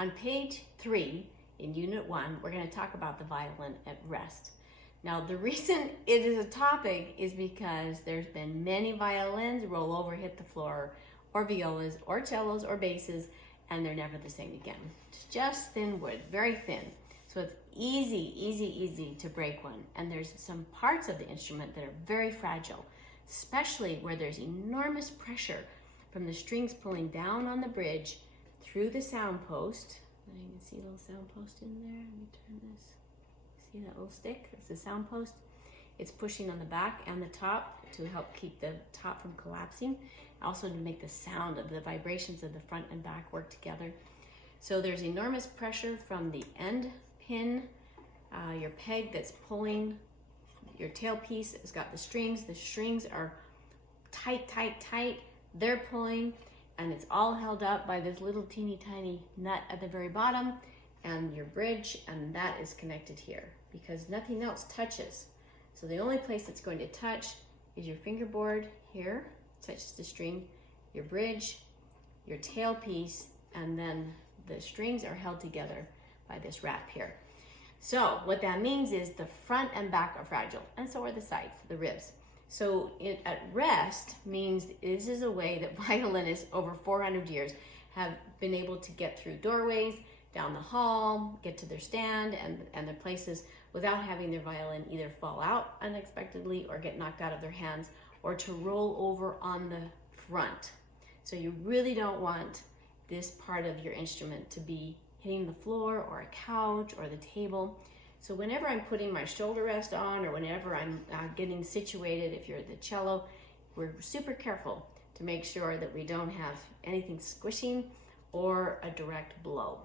On page 3 in Unit 1, we're going to talk about the violin at rest. Now, the reason it is a topic is because there's been many violins roll over, hit the floor, or violas, or cellos, or basses, and they're never the same again. It's just thin wood, very thin. So it's easy to break one. And there's some parts of the instrument that are very fragile, especially where there's enormous pressure from the strings pulling down on the bridge through the sound post. You can see a little sound post in there. Let me turn this. See that little stick? It's the sound post. It's pushing on the back and the top to help keep the top from collapsing. Also to make the sound of the vibrations of the front and back work together. So there's enormous pressure from the end pin, your peg that's pulling your tailpiece has got the strings. The strings are tight. They're pulling, and it's all held up by this little teeny tiny nut at the very bottom and your bridge, and that is connected here because nothing else touches. So the only place that's going to touch is your fingerboard here, touches the string, your bridge, your tailpiece, and then the strings are held together by this wrap here. So what that means is the front and back are fragile, and so are the sides, the ribs. So at rest means this is a way that violinists over 400 years have been able to get through doorways, down the hall, get to their stand and their places without having their violin either fall out unexpectedly or get knocked out of their hands or to roll over on the front. So you really don't want this part of your instrument to be hitting the floor or a couch or the table. So whenever I'm putting my shoulder rest on or whenever I'm getting situated, if you're at the cello, we're super careful to make sure that we don't have anything squishing or a direct blow.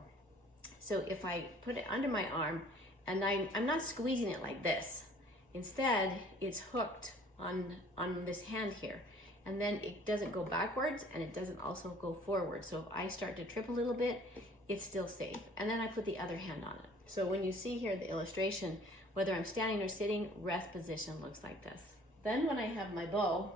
So if I put it under my arm and I'm not squeezing it like this, instead it's hooked on this hand here. And then it doesn't go backwards and it doesn't also go forward. So if I start to trip a little bit, it's still safe. And then I put the other hand on it. So when you see here the illustration, whether I'm standing or sitting, rest position looks like this. Then when I have my bow,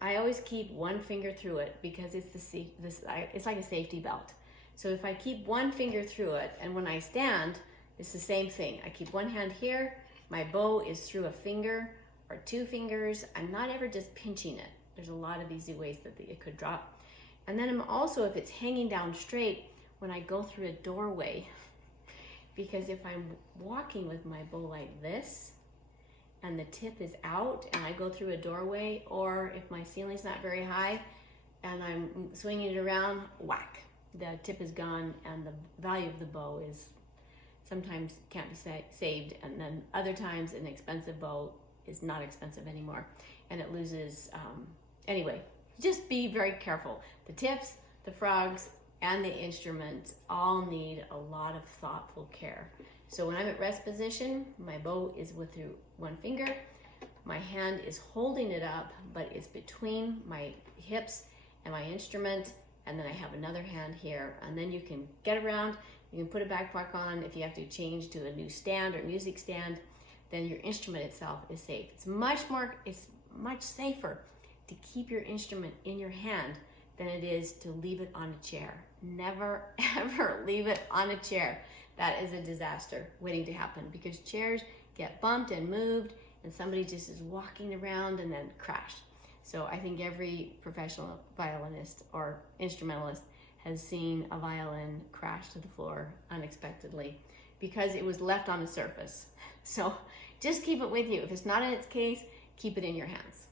I always keep one finger through it because it's like a safety belt. So if I keep one finger through it, and when I stand, it's the same thing. I keep one hand here, my bow is through a finger or two fingers. I'm not ever just pinching it. There's a lot of easy ways that it could drop. And then I'm also, if it's hanging down straight, when I go through a doorway, because if I'm walking with my bow like this, and the tip is out, and I go through a doorway, or if my ceiling's not very high, and I'm swinging it around, whack, the tip is gone, and the value of the bow is sometimes can't be saved, and then other times an expensive bow is not expensive anymore, and it loses, anyway, just be very careful. The tips, the frogs, and the instrument all need a lot of thoughtful care. So when I'm at rest position, my bow is with one finger, my hand is holding it up, but it's between my hips and my instrument, and then I have another hand here, and then you can get around, you can put a backpack on. If you have to change to a new stand or music stand, then your instrument itself is safe. It's much safer to keep your instrument in your hand than it is to leave it on a chair. Never, ever leave it on a chair. That is a disaster waiting to happen because chairs get bumped and moved and somebody just is walking around and then crash. So I think every professional violinist or instrumentalist has seen a violin crash to the floor unexpectedly because it was left on the surface. So just keep it with you. If it's not in its case, keep it in your hands.